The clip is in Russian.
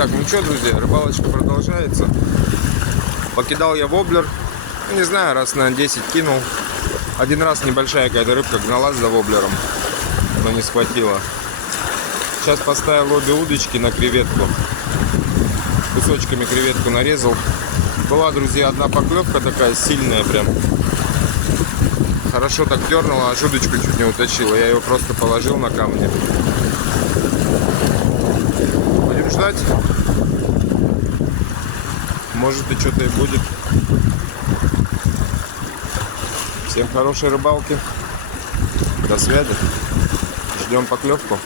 Так, ну что, друзья, рыбалочка продолжается. Покидал я воблер. Ну, не знаю, раз на 10 кинул. Один раз небольшая какая-то рыбка гналась за воблером, но не схватила. Сейчас поставил обе удочки на креветку. Кусочками креветку нарезал. Была, друзья, одна поклевка такая сильная прям. Хорошо так дернула, аж удочку чуть не утащила. Я ее просто положил на камни. Будем ждать. Может, и что-то и будет. Всем хорошей рыбалки. До связи. Ждем поклевку.